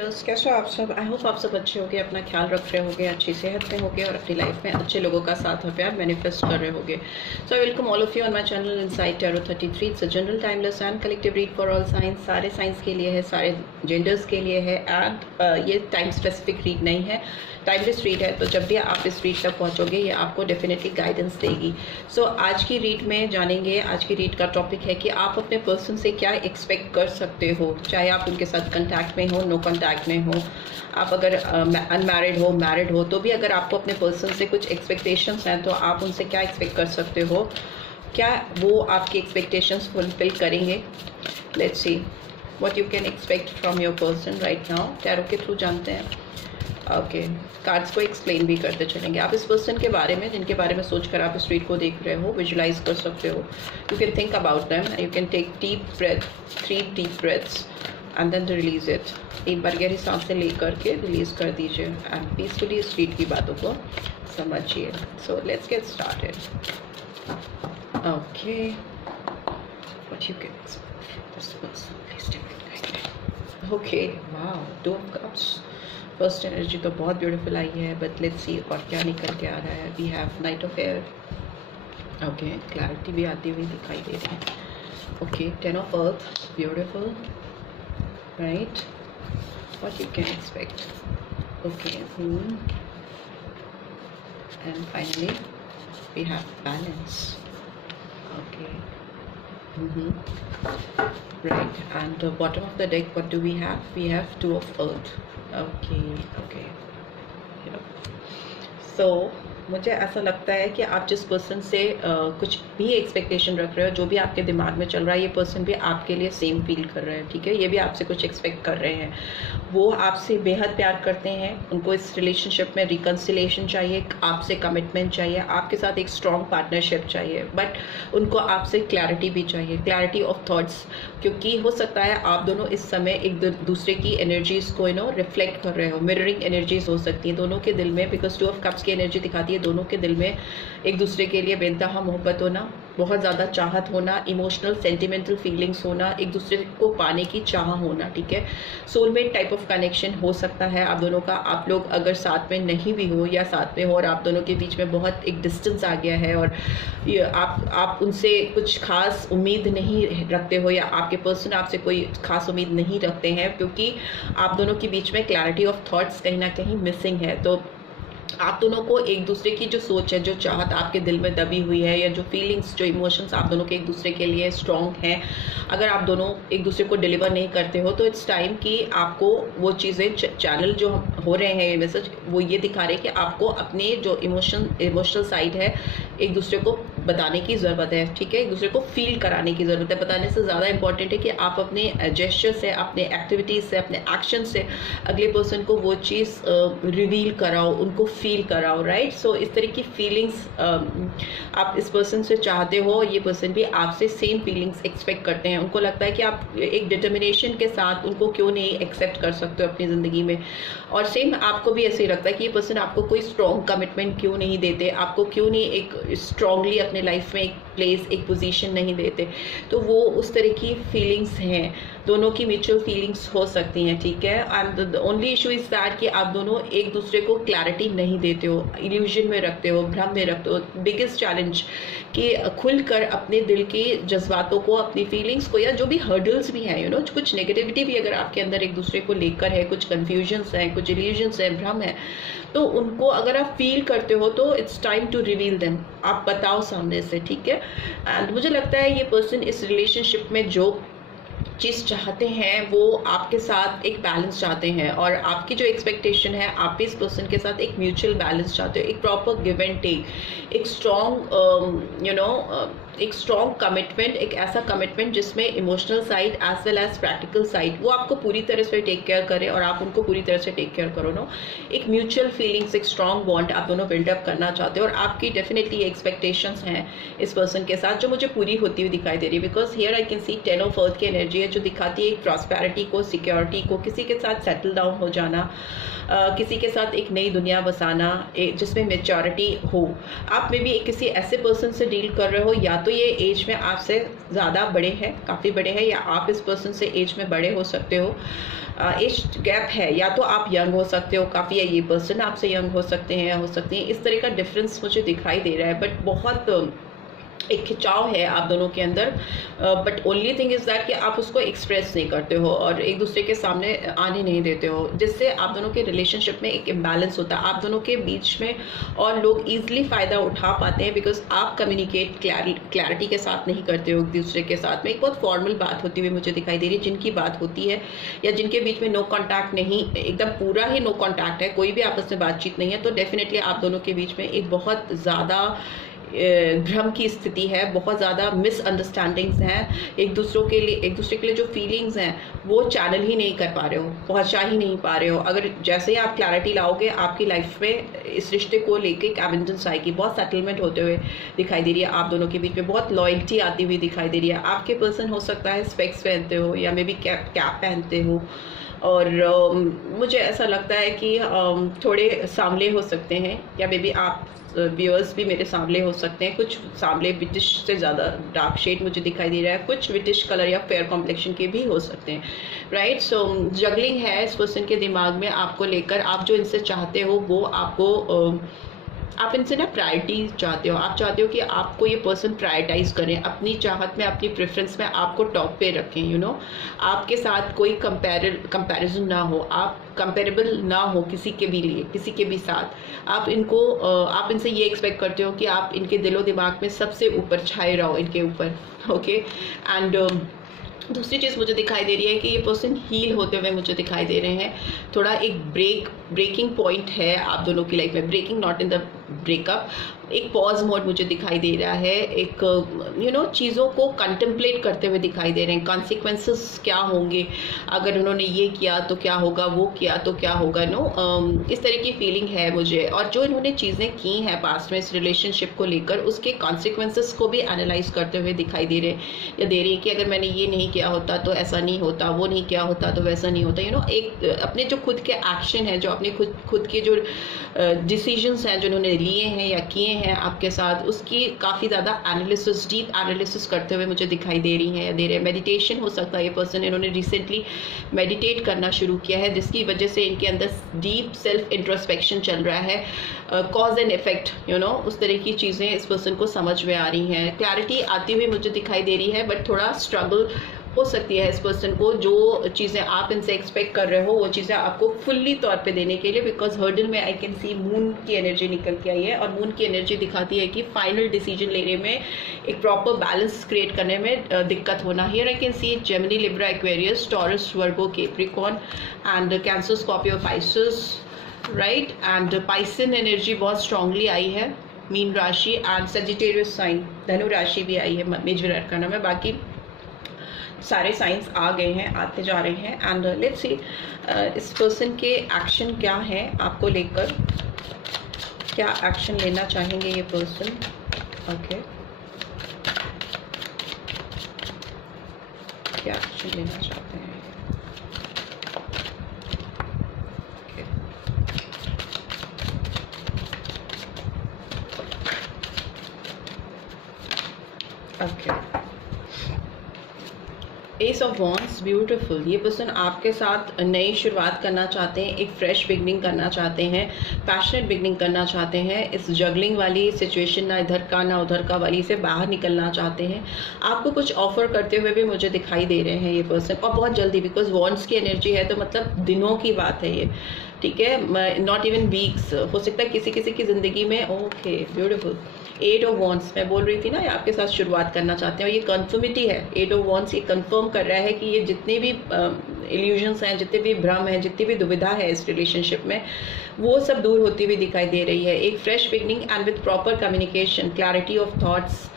Viewers, कैसे हो आप सब। आई होप आप सब अच्छे होगे, अपना ख्याल रख रहे होगे, अच्छी सेहत में होगे और अपनी लाइफ में अच्छे लोगों का साथ और प्यार मैनिफेस्ट कर रहे होगे। So I welcome all of you on my channel inside tarot 33। It's a general timeless and collective read for all signs. सारे साइंस के लिए है, सारे जेंडर्स के लिए है एंड ये टाइम स्पेसिफिक रीड नहीं है, टाइमलेस रीड है। तो जब भी आप इस रीड तक पहुंचोगे ये आपको डेफिनेटली गाइडेंस देगी। सो आज की रीड में जानेंगे, आज की रीड का टॉपिक है कि आप अपने पर्सन से क्या एक्सपेक्ट कर सकते हो, चाहे आप उनके साथ कंटैक्ट में हो, नो कंटैक्ट में हो, आप अगर अनमैरिड हो, मैरिड हो, तो भी अगर आपको अपने पर्सन से कुछ एक्सपेक्टेशंस हैं तो आप उनसे क्या एक्सपेक्ट कर सकते हो, क्या वो आपकी एक्सपेक्टेशंस फुलफिल करेंगे। Let's see what you can expect from your person right now. Tarot के थ्रू जानते हैं। ओके, कार्ड्स को एक्सप्लेन भी करते चलेंगे। आप इस पर्सन के बारे में, जिनके बारे में सोचकर आप इस रीड को देख रहे हो, विजुलाइज कर सकते हो। You can think about them, you can take deep breath, 3 deep breaths and then release it. एक बार गहरी सांसें लेकर के रिलीज कर दीजिए एंड पीसफुली इस रीड की बातों को समझिए। So let's get started. Okay, what you can expect this person, please take it. Okay, wow, 2 of cups. First energy तो बहुत ब्यूटीफुल आई है, बट लेट्स सी और क्या निकल के आ रहा है। We have knight of air. Okay, clarity भी आती हुई दिखाई दे रही है। Okay, 10 of earth, beautiful, right. What you can expect. Okay, and finally we have balance. Okay, right, and bottom of the deck what do we have? We have 2 of earth. Okay, so मुझे ऐसा लगता है कि आप जिस person से कुछ भी एक्सपेक्टेशन रख रहे हो, जो भी आपके दिमाग में चल रहा है, ये पर्सन भी आपके लिए सेम फील कर रहे हैं, ठीक है। ये भी आपसे कुछ एक्सपेक्ट कर रहे हैं। वो आपसे बेहद प्यार करते हैं, उनको इस रिलेशनशिप में रिकन्सिलेशन चाहिए, आपसे कमिटमेंट चाहिए, आपके साथ एक स्ट्रॉन्ग पार्टनरशिप चाहिए, बट उनको आपसे क्लैरिटी भी चाहिए, क्लैरिटी ऑफ थॉट्स। क्योंकि हो सकता है आप दोनों इस समय एक दूसरे की एनर्जीज को रिफ्लेक्ट कर रहे हो, मिररिंग एनर्जीज हो सकती हैं दोनों के दिल में, बिकॉज 2 ऑफ कप्स की एनर्जी दिखाती है दोनों के दिल में एक दूसरे के लिए बेइंतहा मोहब्बत होना, बहुत ज़्यादा चाहत होना, इमोशनल सेंटिमेंटल फीलिंग्स होना, एक दूसरे को पाने की चाह होना, ठीक है। सोलमेट टाइप ऑफ कनेक्शन हो सकता है आप दोनों का। आप लोग अगर साथ में नहीं भी हो या साथ में हो और आप दोनों के बीच में बहुत एक डिस्टेंस आ गया है और आप उनसे कुछ खास उम्मीद नहीं रखते हो या आपके पर्सन आपसे कोई खास उम्मीद नहीं रखते हैं, क्योंकि आप दोनों के बीच में क्लैरिटी ऑफ थॉट्स कहीं ना कहीं मिसिंग है। तो आप दोनों को एक दूसरे की जो सोच है, जो चाहत आपके दिल में दबी हुई है, या जो फीलिंग्स, जो इमोशंस आप दोनों के एक दूसरे के लिए स्ट्रॉन्ग हैं, अगर आप दोनों एक दूसरे को डिलीवर नहीं करते हो तो इट्स टाइम कि आपको वो चीज़ें, चैनल जो हो रहे हैं, ये मैसेज वो ये दिखा रहे हैं कि आपको अपने जो इमोशनल साइड है एक दूसरे को बताने की ज़रूरत है, ठीक है। एक दूसरे को फील कराने की ज़रूरत है। बताने से ज़्यादा इंपॉर्टेंट है कि आप अपने जेस्चर से, अपने एक्टिविटीज़ से, अपने एक्शन से अगले पर्सन को वो चीज़ रिवील कराओ, उनको फील कराओ, राइट। सो इस तरह की फीलिंग्स आप इस पर्सन से चाहते हो, ये पर्सन भी आपसे सेम फीलिंग्स एक्सपेक्ट करते हैं। उनको लगता है कि आप एक डिटर्मिनेशन के साथ उनको क्यों नहीं एक्सेप्ट कर सकते हो अपनी ज़िंदगी में, और सेम आपको भी ऐसे ही लगता है कि ये पर्सन आपको कोई स्ट्रॉन्ग कमिटमेंट क्यों नहीं देते, आपको क्यों नहीं एक स्ट्रॉन्गली अपने लाइफ में एक प्लेस, एक पोजीशन नहीं देते। तो वो उस तरह की फीलिंग्स हैं, दोनों की म्यूचुअल फीलिंग्स हो सकती हैं, ठीक है। And the only issue is that कि आप दोनों एक दूसरे को क्लैरिटी नहीं देते हो, इल्यूजन में रखते हो, भ्रम में रखते हो। बिगेस्ट चैलेंज कि खुलकर अपने दिल के जज्बातों को, अपनी फीलिंग्स को, या जो भी हर्डल्स भी हैं, कुछ नेगेटिविटी भी अगर आपके अंदर एक दूसरे को लेकर है, कुछ कन्फ्यूजन्स हैं, कुछ इल्यूजन्स हैं, भ्रम है, तो उनको अगर आप फील करते हो तो it's time to reveal them. आप बताओ सामने से, ठीक है। एंड मुझे लगता है ये पर्सन इस रिलेशनशिप में जो चीज़ चाहते हैं वो आपके साथ एक बैलेंस चाहते हैं, और आपकी जो एक्सपेक्टेशन है, आप भी इस पर्सन के साथ एक म्यूचुअल बैलेंस चाहते हो, एक प्रॉपर गिव एंड टेक, एक स्ट्रॉन्ग एक स्ट्रॉन्ग कमिटमेंट, एक ऐसा कमिटमेंट जिसमें emotional side as well as practical side वो आपको पूरी तरह से टेक केयर करे और आप उनको पूरी तरह से टेक केयर करो। एक म्यूचुअल फीलिंग्स, एक स्ट्रॉन्ग बॉन्ड आप दोनों बिल्डअप करना चाहते हो, और आपकी डेफिनेटली एक्सपेक्टेशंस हैं इस पर्सन के साथ जो मुझे पूरी होती हुई दिखाई दे रही है। Because here I can C 10 of अर्थ की एनर्जी है जो दिखाती है एक प्रॉस्पेरिटी को, सिक्योरिटी को, किसी के साथ सेटल डाउन हो जाना, किसी के साथ एक नई दुनिया बसाना जिसमें मेच्योरिटी हो। आप में भी किसी ऐसे पर्सन से डील कर रहे हो, या तो ये एज में आपसे ज़्यादा बड़े हैं, काफ़ी बड़े हैं, या आप इस पर्सन से एज में बड़े हो सकते हो। एज गैप है, या तो आप यंग हो सकते हो काफ़ी, या ये पर्सन आपसे यंग हो सकते हैं या हो सकती हैं। इस तरह का डिफरेंस मुझे दिखाई दे रहा है, बट बहुत एक खिंचाव है आप दोनों के अंदर। But only thing is that कि आप उसको एक्सप्रेस नहीं करते हो और एक दूसरे के सामने आने नहीं देते हो, जिससे आप दोनों के रिलेशनशिप में एक इम्बैलेंस होता है आप दोनों के बीच में, और लोग ईजिली फ़ायदा उठा पाते हैं बिकॉज आप कम्युनिकेट क्लैरिटी के साथ नहीं करते हो एक दूसरे के साथ में। एक बहुत फॉर्मल बात होती हुई मुझे दिखाई दे रही है, जिनकी बात होती है या जिनके बीच में नो कॉन्टैक्ट नहीं, एकदम पूरा ही नो कॉन्टैक्ट है, कोई भी आपस में बातचीत नहीं है, तो डेफिनेटली आप दोनों के बीच में एक बहुत ज़्यादा भ्रम की स्थिति है, बहुत ज़्यादा मिसअंडरस्टैंडिंग्स हैं, एक दूसरे के लिए जो फीलिंग्स हैं वो चैनल ही नहीं कर पा रहे हो, पहुंचा ही नहीं पा रहे हो। अगर जैसे ही आप क्लैरिटी लाओगे आपकी लाइफ में इस रिश्ते को लेके एक एविडेंस आएगी, बहुत सेटलमेंट होते हुए दिखाई दे रही है आप दोनों के बीच में, बहुत लॉयल्टी आती हुई दिखाई दे रही है। आपके पर्सन हो सकता है स्पेक्स पहनते हो या मे बी कैप पहनते हो, और मुझे ऐसा लगता है कि थोड़े सांवले हो सकते हैं, या मे बी आप व्यूअर्स भी मेरे सांवले हो सकते हैं, कुछ सांवले ब्रिटिश से ज़्यादा डार्क शेड मुझे दिखाई दे रहा है, कुछ ब्रिटिश कलर या फेयर कॉम्प्लेक्शन के भी हो सकते हैं, राइट। सो जगलिंग है इस पर्सन के दिमाग में आपको लेकर। आप जो इनसे चाहते हो वो आपको आप इनसे ना प्रायोरिटी चाहते हो, आप चाहते हो कि आपको ये पर्सन प्रायोरिटाइज करें, अपनी चाहत में अपनी प्रेफरेंस में आपको टॉप पे रखें, यू नो, आपके साथ कोई कंपैरिजन ना हो, आप कंपेरेबल ना हो किसी के भी लिए, किसी के भी साथ। आप आप इनसे ये एक्सपेक्ट करते हो कि आप इनके दिलो दिमाग में सबसे ऊपर छाए रहो इनके ऊपर, ओके। एंड दूसरी चीज़ मुझे दिखाई दे रही है कि ये पर्सन हील होते हुए मुझे दिखाई दे रहे हैं। थोड़ा एक ब्रेकिंग पॉइंट है आप दोनों की लाइफ में, breaking not in the breakup, एक पॉज मोड मुझे दिखाई दे रहा है, एक यू नो चीज़ों को कंटेम्पलेट करते हुए दिखाई दे रहे हैं, कॉन्सिक्वेंसेस क्या होंगे, अगर उन्होंने ये किया तो क्या होगा, वो किया तो क्या होगा, नो इस तरह की फीलिंग है मुझे। और जो इन्होंने चीज़ें की हैं पास्ट में इस रिलेशनशिप को लेकर, उसके कॉन्सिक्वेंसेस को भी एनालाइज करते हुए दिखाई दे रहे हैं, या दे रही है कि अगर मैंने ये नहीं किया होता तो ऐसा नहीं होता, वो नहीं किया होता तो वैसा नहीं होता, यू नो, एक अपने जो खुद के एक्शन हैं, जो अपने खुद के जो डिसीजंस हैं जो उन्होंने लिए हैं या किए हैं आपके साथ, उसकी काफ़ी ज़्यादा एनालिसिस, डीप एनालिसिस करते हुए मुझे दिखाई दे रही हैं या दे रहे हैं। मेडिटेशन हो सकता है ये पर्सन, इन्होंने रिसेंटली मेडिटेट करना शुरू किया है, जिसकी वजह से इनके अंदर डीप सेल्फ इंट्रोस्पेक्शन चल रहा है, cause and effect, you know, उस तरह की चीज़ें इस पर्सन को समझ में आ रही हैं, क्लैरिटी आती हुई मुझे दिखाई दे रही है, बट थोड़ा स्ट्रगल हो सकती है इस पर्सन को, जो चीज़ें आप इनसे एक्सपेक्ट कर रहे हो वो चीज़ें आपको फुल्ली तौर पे देने के लिए, बिकॉज हर्डल में आई कैन सी मून की एनर्जी निकल के आई है, और मून की एनर्जी दिखाती है कि फाइनल डिसीजन लेने में, एक प्रॉपर बैलेंस क्रिएट करने में दिक्कत होना। Here I can see Gemini, Libra, Aquarius, Taurus, Virgo, Capricorn and Cancer, Scorpio, Pisces, right. And Piscean energy बहुत स्ट्रांगली आई है, मीन राशि, एंड सेजिटेरियस साइन, धनु राशि भी आई है मेजर अरकाना में। बाकी सारे साइंस आ गए हैं, आते जा रहे हैं। एंड लेट्स सी इस पर्सन के एक्शन क्या है आपको लेकर, क्या एक्शन लेना चाहेंगे ये पर्सन, ओके, क्या एक्शन लेना चाहते हैं, okay. S of wands, beautiful. ये पर्सन आपके साथ नई शुरुआत करना चाहते हैं, एक फ्रेश बिगनिंग करना चाहते हैं, पैशनेट बिगनिंग करना चाहते हैं, इस जगलिंग वाली सिचुएशन, ना इधर का ना उधर का वाली से बाहर निकलना चाहते हैं। आपको कुछ ऑफर करते हुए भी मुझे दिखाई दे रहे हैं ये पर्सन, और बहुत जल्दी, बिकॉज वॉन्ड्स की एनर्जी है तो मतलब दिनों की बात है ये, ठीक है, नॉट इवन वीक्स, हो सकता है किसी किसी की ज़िंदगी में। Okay, beautiful. Eight of wands, मैं बोल रही थी ना, ये आपके साथ शुरुआत करना चाहते हैं, और ये कन्फर्मिटी है। एट ऑफ वॉन्ड्स ये कंफर्म कर रहा है कि ये जितने भी इल्यूजन्स हैं, जितने भी भ्रम हैं, जितनी भी दुविधा है इस रिलेशनशिप में, वो सब दूर होती हुई दिखाई दे रही है। एक fresh beginning and with proper communication, clarity of thoughts,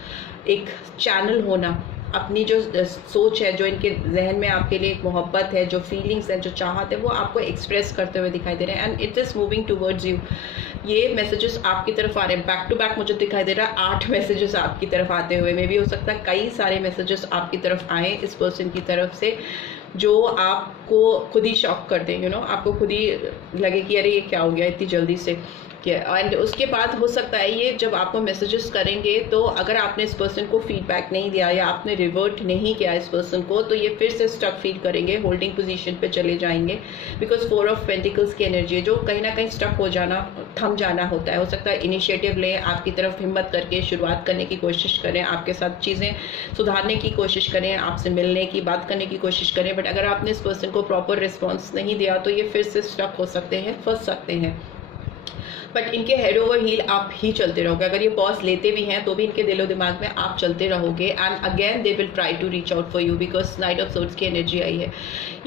एक चैनल होना, अपनी जो सोच है, जो इनके जहन में आपके लिए एक मोहब्बत है, जो फीलिंग्स हैं, जो चाहत है, वो आपको एक्सप्रेस करते हुए दिखाई दे रहे हैं, and it is moving towards you. ये मैसेजेस आपकी तरफ आ रहे हैं, बैक टू बैक मुझे दिखाई दे रहा है 8 मैसेजेस आपकी तरफ आते हुए, मे भी हो सकता है कई सारे मैसेजेस आपकी तरफ आए इस पर्सन की तरफ से, जो आप आपको खुद ही शॉक कर दें, आपको खुद ही लगे कि अरे ये क्या हो गया इतनी जल्दी से। एंड उसके बाद हो सकता है ये जब आपको मैसेजेस करेंगे तो अगर आपने इस पर्सन को फीडबैक नहीं दिया या आपने रिवर्ट नहीं किया इस पर्सन को, तो ये फिर से स्टक फील करेंगे, होल्डिंग पोजीशन पे चले जाएंगे। बिकॉज 4 ऑफ पेंटिकल्स की एनर्जी है जो कहीं ना कहीं स्टक हो जाना, थम जाना होता है। हो सकता है इनिशिएटिव लें, आपकी तरफ हिम्मत करके शुरुआत करने की कोशिश करें, आपके साथ चीज़ें सुधारने की कोशिश करें, आपसे मिलने की, बात करने की कोशिश करें। बट अगर आपने इस पर्सन को प्रॉपर रिस्पॉन्स नहीं दिया तो ये फिर से स्टक हो सकते हैं, फंस सकते हैं। बट इनके हेड ओवर हील आप ही चलते रहोगे। अगर ये पॉज लेते भी हैं तो भी इनके दिलो दिमाग में आप चलते रहोगे। And again they will try to reach out for you because knight of swords की एनर्जी आई है।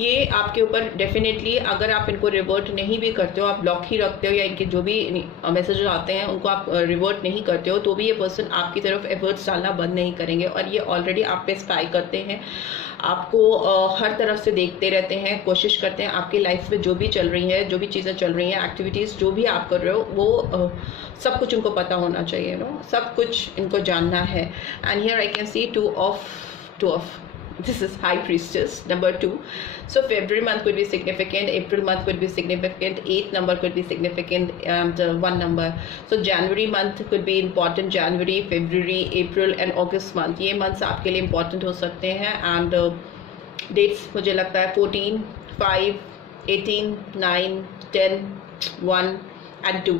ये आपके ऊपर डेफिनेटली, अगर आप इनको रिवर्ट नहीं भी करते हो, आप ब्लॉक ही रखते हो या इनके जो भी मैसेजेस आते हैं उनको आप रिवर्ट नहीं करते हो, तो भी ये पर्सन आपकी तरफ एफर्ट्स डालना बंद नहीं करेंगे। और ये ऑलरेडी आप पे स्पाई करते हैं, आपको हर तरफ से देखते रहते हैं, कोशिश करते हैं आपकी लाइफ में जो भी चल रही है, जो भी चीज़ें चल रही हैं, एक्टिविटीज़ जो भी आप कर रहे हो, वो सब कुछ उनको पता होना चाहिए, सब कुछ इनको जानना है। And here I can C two of this is High Priestess number 2. So February month could be significant, April month could be significant, 8th number could be significant, and 1 number. So January month could be important, January, February, April and August month, ये months आपके लिए important हो सकते हैं। and dates मुझे लगता है 14, 5, 18, 9, 10, 1 and 2,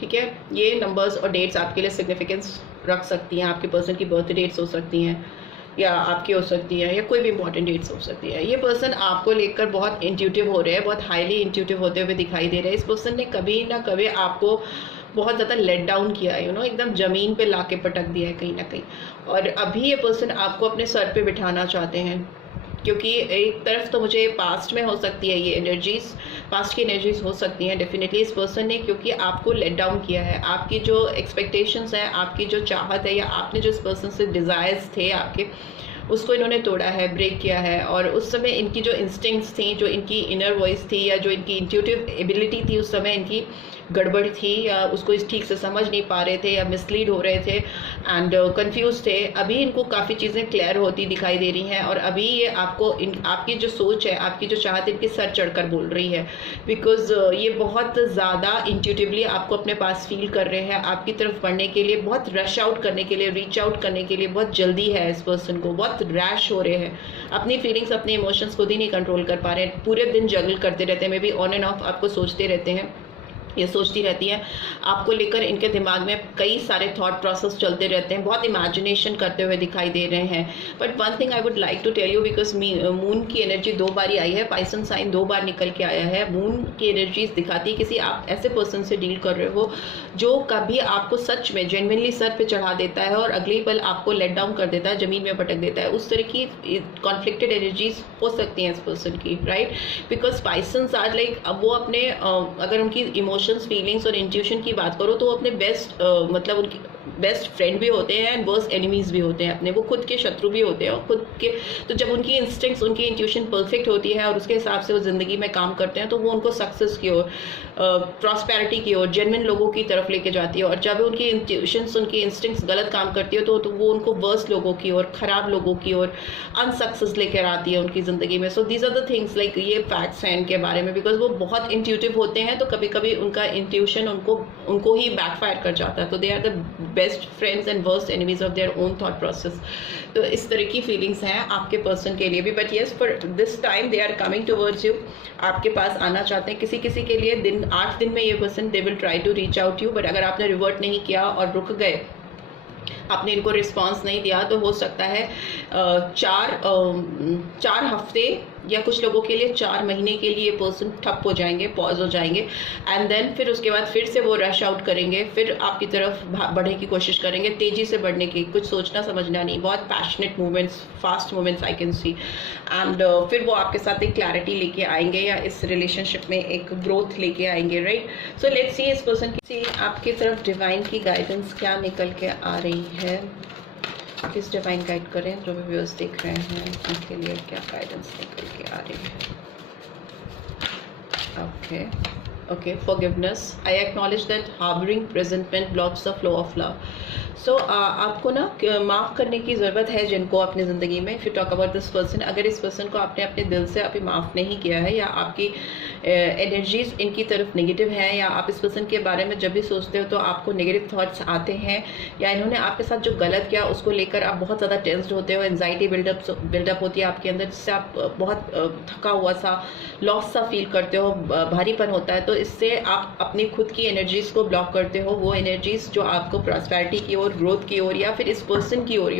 ठीक है। ये नंबर्स और डेट्स आपके लिए सिग्निफिकेंस रख सकती हैं। आपके पर्सन की बर्थ डेट्स हो सकती हैं या आपकी हो सकती है, या कोई भी इंपॉर्टेंट डेट्स हो सकती है। ये पर्सन आपको लेकर बहुत इंट्यूटिव हो रहे हैं, बहुत हाईली इंट्यूटिव होते हुए दिखाई दे रहे हैं। इस पर्सन ने कभी ना कभी आपको बहुत ज़्यादा लेट डाउन किया है, एकदम ज़मीन पे लाके पटक दिया है कहीं ना कहीं। और अभी ये पर्सन आपको अपने सर पे बिठाना चाहते हैं, क्योंकि एक तरफ तो मुझे पास्ट में हो सकती है, ये एनर्जीज पास्ट की एनर्जीज हो सकती हैं डेफिनेटली इस पर्सन ने, क्योंकि आपको लेट डाउन किया है। आपकी जो एक्सपेक्टेशंस हैं, आपकी जो चाहत है, या आपने जो इस पर्सन से डिज़ायर्स थे आपके, उसको इन्होंने तोड़ा है, ब्रेक किया है। और उस समय इनकी जो इंस्टिंक्ट्स थी, जो इनकी इनर वॉइस थी, या जो इनकी इंट्यूटिव एबिलिटी थी, उस समय इनकी गड़बड़ थी, या उसको इस ठीक से समझ नहीं पा रहे थे, या मिसलीड हो रहे थे एंड कंफ्यूज थे। अभी इनको काफ़ी चीज़ें क्लियर होती दिखाई दे रही हैं, और अभी ये आपको आपकी जो सोच है, आपकी जो चाहत इनके सर चढ़कर बोल रही है। बिकॉज ये बहुत ज़्यादा इंट्यूटिवली आपको अपने पास फील कर रहे हैं, आपकी तरफ बढ़ने के लिए, बहुत रश आउट करने के लिए, रीच आउट करने के लिए बहुत जल्दी है इस पर्सन को, बहुत रैश हो रहे हैं। अपनी फीलिंग्स, अपने इमोशंस खुद ही नहीं कंट्रोल कर पा रहे हैं, पूरे दिन जगल करते रहते हैं, may be on end of आपको सोचते रहते हैं, ये सोचती रहती है आपको लेकर। इनके दिमाग में कई सारे थॉट प्रोसेस चलते रहते हैं, बहुत इमेजिनेशन करते हुए दिखाई दे रहे हैं। But one thing I would like to tell you, because moon की एनर्जी 2 बार आई है, पाइसन साइन 2 बार निकल के आया है। मून की एनर्जीज दिखाती है किसी आप ऐसे पर्सन से डील कर रहे हो जो कभी आपको सच में जेन्युइनली सर पे चढ़ा देता है और अगले पल आपको लेट डाउन कर देता है, जमीन में पटक देता है। उस तरह की कॉन्फ्लिक्टेड एनर्जीज हो सकती हैं इस पर्सन की, राइट। बिकॉज पाइसन्स आर लाइक, अब वो अपने अगर उनकी इमोशंस, फीलिंग्स और इंट्यूशन की बात करो तो वो अपने बेस्ट मतलब उनकी बेस्ट फ्रेंड भी होते हैं एंड वर्स्ट एनिमीज भी होते हैं अपने, वो खुद के शत्रु भी होते हैं और खुद के। तो जब उनकी इंस्टिंक्ट्स, उनकी इंट्यूशन परफेक्ट होती है और उसके हिसाब से वो ज़िंदगी में काम करते हैं, तो वो उनको सक्सेस की ओर, प्रॉस्पेरिटी की ओर, जेन्युइन लोगों की तरफ लेके जाती है। और जब उनकी इंट्यूशंस, उनकी इंस्टिंक्ट्स गलत काम करती है तो वो उनको वर्स्ट लोगों की ओर, ख़राब लोगों की ओर, अनसक्सेस लेकर आती है उनकी ज़िंदगी में। So these are the things, like ये फैक्ट्स हैं इनके बारे में। बिकॉज वो बहुत इंट्यूटिव होते हैं, तो कभी कभी उनका इंट्यूशन उनको ही बैकफायर कर जाता है। तो they are the best friends and worst enemies of their own thought process. तो इस तरह की फीलिंग्स हैं आपके पर्सन के लिए भी। But yes, for this time they are coming towards you, आपके पास आना चाहते हैं। किसी किसी के लिए 8 दिन में ये person they will try to reach out you. But अगर आपने रिवर्ट नहीं किया और रुक गए, आपने इनको रिस्पांस नहीं दिया, तो हो सकता है 4 हफ्ते या कुछ लोगों के लिए 4 महीने के लिए पर्सन ठप हो जाएंगे, पॉज हो जाएंगे। एंड देन फिर उसके बाद फिर से वो रश आउट करेंगे, फिर आपकी तरफ बढ़ने की कोशिश करेंगे, तेज़ी से बढ़ने की, कुछ सोचना समझना नहीं, बहुत passionate movements, fast movements I can C. And फिर वो आपके साथ एक क्लैरिटी लेके आएंगे या इस रिलेशनशिप में एक ग्रोथ लेके आएंगे, राइट। सो लेट्स सी इस पर्सन की आपकी तरफ डिवाइन की गाइडेंस क्या निकल के आ रही है। किस डिवाइन गाइड करें जो भी व्यूअर्स देख रहे हैं, उनके लिए क्या गाइडेंस निकल के आ रही है। Okay, forgiveness. I acknowledge that harboring resentment blocks the flow of love. सो आपको ना माफ़ करने की ज़रूरत है जिनको अपनी ज़िंदगी में, if you talk about this person, अगर इस पर्सन को आपने अपने दिल से अभी माफ़ नहीं किया है, या आपकी एनर्जीज इनकी तरफ नेगेटिव है, या आप इस पर्सन के बारे में जब भी सोचते हो तो आपको नेगेटिव थॉट्स आते हैं, या इन्होंने आपके साथ जो गलत किया उसको लेकर आप बहुत ज़्यादा टेंस्ड होते हो, एंजाइटी बिल्डअप होती है आपके अंदर, जिससे आप बहुत थका हुआ सा, लॉस सा फील करते हो, भारीपन होता है, तो इससे आप अपनी खुद की एनर्जीज को ब्लॉक करते हो। वो एनर्जीज जो आपको प्रॉस्पेरिटी की ओर, ग्रोथ की ओर, या फिर इस पर्सन की ओर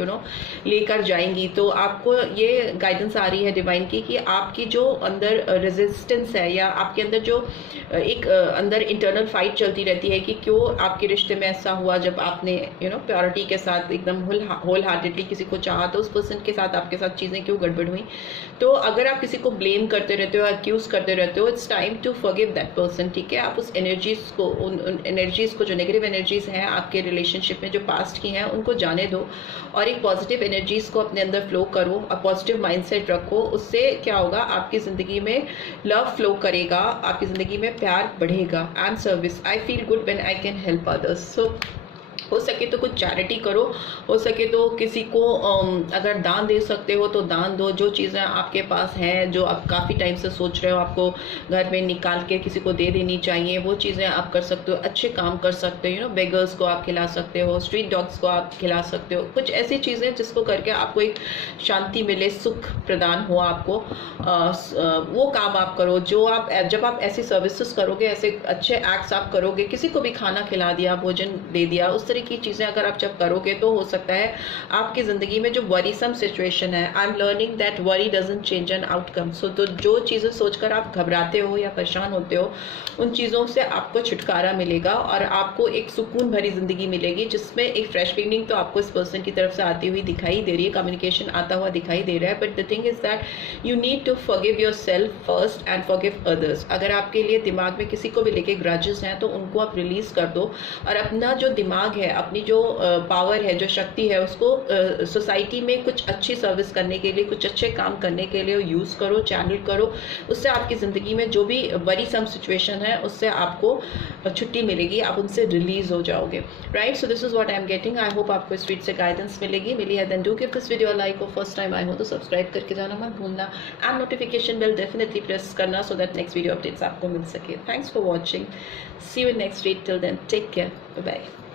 लेकर जाएंगी। तो आपको ये गाइडेंस आ रही है डिवाइन की कि आपकी जो अंदर रेजिस्टेंस है, या आपके अंदर जो एक अंदर इंटरनल फाइट चलती रहती है कि क्यों आपके रिश्ते में ऐसा हुआ, जब आपने प्योरिटी के साथ एकदम होल हार्टेडली किसी को चाहा, तो उस पर्सन के साथ आपके साथ चीज़ें क्यों गड़बड़ हुई। तो अगर आप किसी को ब्लेम करते रहते हो, अक्यूज करते रहते हो, it's time to forgive that person, ठीक है। आप उस एनर्जीज को, उन एनर्जीज को, जो नेगेटिव एनर्जीज हैं आपके रिलेशनशिप में जो पास्ट की हैं, उनको जाने दो, और एक पॉजिटिव एनर्जीज को अपने अंदर फ्लो करो, और पॉजिटिव माइंडसेट रखो। उससे क्या होगा, आपकी ज़िंदगी में लव फ्लो करेगा, आपकी ज़िंदगी में प्यार बढ़ेगा। And service, I feel good when I can help others. So हो सके तो कुछ चैरिटी करो, हो सके तो किसी को अगर दान दे सकते हो तो दान दो। जो चीज़ें आपके पास हैं, जो आप काफ़ी टाइम से सोच रहे हो आपको घर में निकाल के किसी को दे देनी चाहिए, वो चीज़ें आप कर सकते हो। अच्छे काम कर सकते हो, बेगर्स को आप खिला सकते हो, स्ट्रीट डॉग्स को आप खिला सकते हो। कुछ ऐसी चीज़ें जिसको करके आपको एक शांति मिले, सुख प्रदान हो आपको, वो काम आप करो। जब आप ऐसी सर्विसेज करोगे, ऐसे अच्छे एक्ट्स आप करोगे, किसी को भी खाना खिला दिया, भोजन दे दिया, उस तरह की चीजें अगर आप जब करोगे, तो हो सकता है आपकी जिंदगी में जो वरीसम सिचुएशन है, I am learning that worry doesn't change an outcome. So तो जो चीजें सोचकर आप घबराते हो या परेशान होते हो, उन चीजों से आपको छुटकारा मिलेगा, और आपको एक सुकून भरी जिंदगी मिलेगी, जिसमें एक फ्रेश बिगिनिंग तो आपको इस पर्सन की तरफ से आती हुई दिखाई दे रही है, कम्युनिकेशन आता हुआ दिखाई दे रहा है। But the thing is that you need to forgive yourself first and forgive others. अगर आपके लिए दिमाग में किसी को भी लेके ग्रजेस हैं, तो उनको आप रिलीज कर दो, और अपना जो दिमाग है, अपनी जो पावर है, जो शक्ति है, उसको सोसाइटी में कुछ अच्छी सर्विस करने के लिए, कुछ अच्छे काम करने के लिए यूज़ करो, चैनल करो। उससे आपकी ज़िंदगी में जो भी वरीसम सिचुएशन है, उससे आपको छुट्टी मिलेगी, आप उनसे रिलीज हो जाओगे, right. So this is what I am getting. I hope आपको इस वीडियो से गाइडेंस मिली है। Then do give this video like, और फर्स्ट टाइम आए हो तो सब्सक्राइब करके जाना मत भूलना, and notification bell definitely press करना, so that next video updates आपको मिल सके। Thanks for watching, see you in next video, till then take care, bye bye.